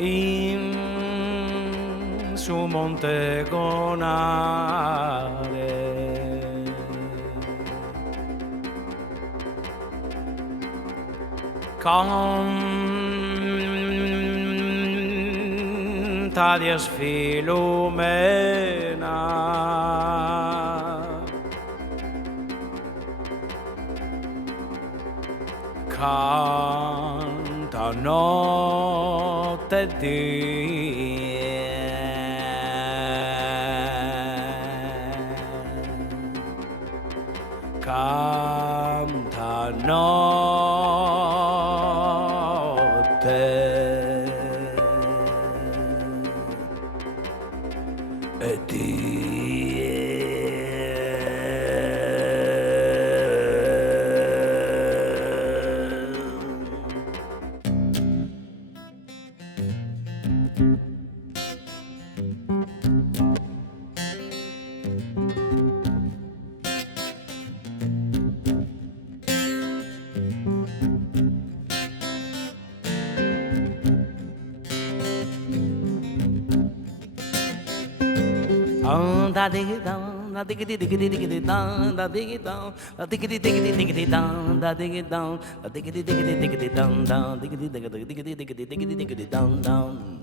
In su Monte Gonare canta di Filumena canta notte canta notte e da diggy down, da diggy diggy diggy down, da diggy down, da diggy diggy diggy down, da diggy down, da diggy diggy diggy down, down, diggy diggy diggy diggy diggy diggy down, down.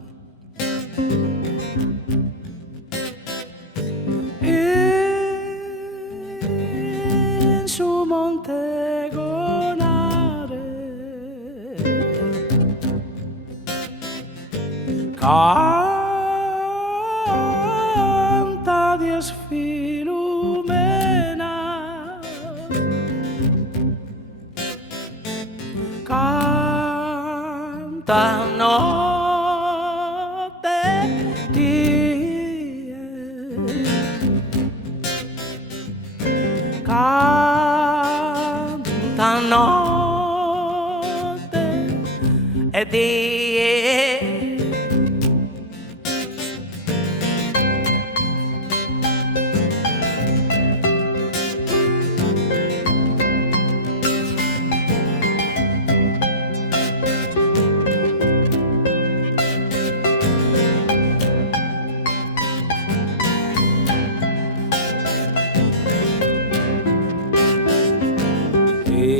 in su Monte Gonare canta di Filumena canta notte canta notte E di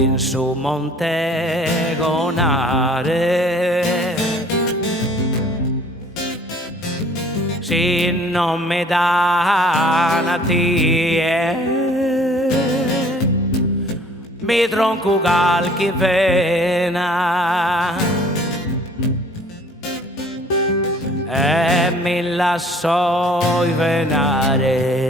in su Monte Gonare si non mi dà una tie mi tronco qualche vena e mi lascio venare.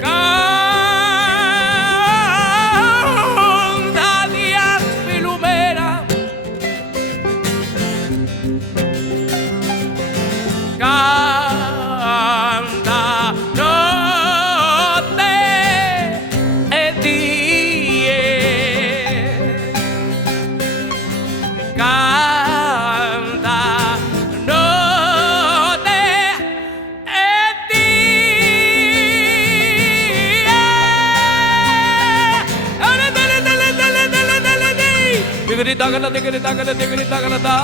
Canta Diggity dagada diggity dagada diggity dagada da.